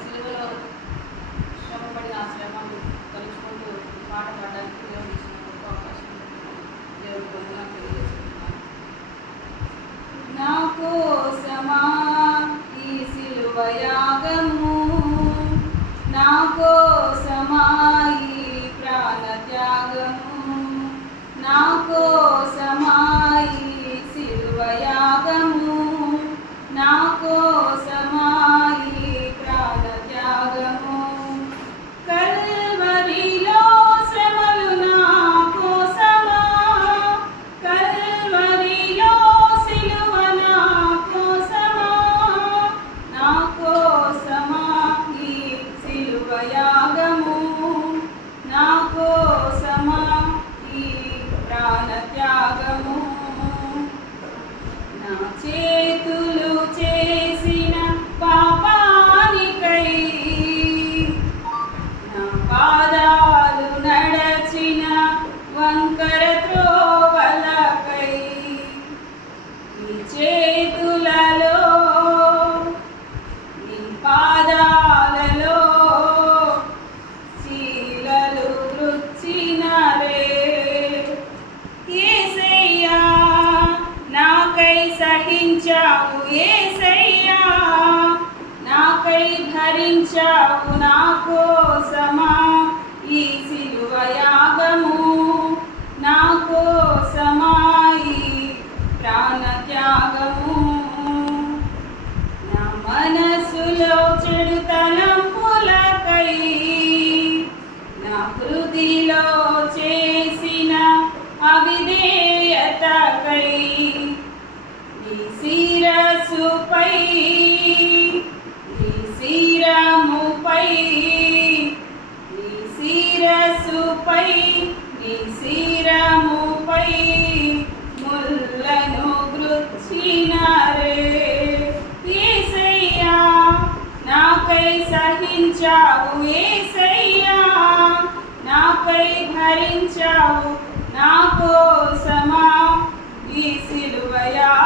సిలువలో శ్రమపడిన ఆ శ్రమను తలుచుకుంటూ పాట పాడడానికి దేవుడు ఇచ్చిన గొప్ప అవకాశం దేవుడు వందనాలు తెలియజేస్తున్నాను. నా కోసమా ఈ సిలువ యాగము, నా కోసమా ఈ ప్రాణ త్యాగము, నా కోసమా ఈ సిలువ యాగము, నా కోసమా ఈ ప్రాణ త్యాగము. కల్వరిలో శ్రమలు నా కోసమా, కల్వరిలో సిలువ నా కోసమా, నా కోసమా ఈ సిలువ యాగము, నా కోసమా ఈ ప్రాణ త్యాగము. నా చేతులు చేసిన పాపానికై, నా పాదాలు నడచిన వంకర త్రోవలకై, నీ చేతులలో నీ పాదాలలో శీలలు రుచినరే. యేసయ్యా నాకై సహించావు, యేసయ్యా నాకై భరించావు, నా కోసమా ఈ సిలువ యాగము, నా కోసమా ఈ ప్రాణ త్యాగము. నా మనసులో చెడు తలంపులకై, నా హృదిలో చేసిన అవిధేయతకై, నీ శిరస్సుపై నీ శిరముపై, నీ శిరస్సుపై నీ శిరముపై ముళ్ళను గుచ్చినరే. యేసయ్యా నాకై సహించావు, యేసయ్యా నాకై భరించావు, నా కోసమా ఈ సిలువ యాగము.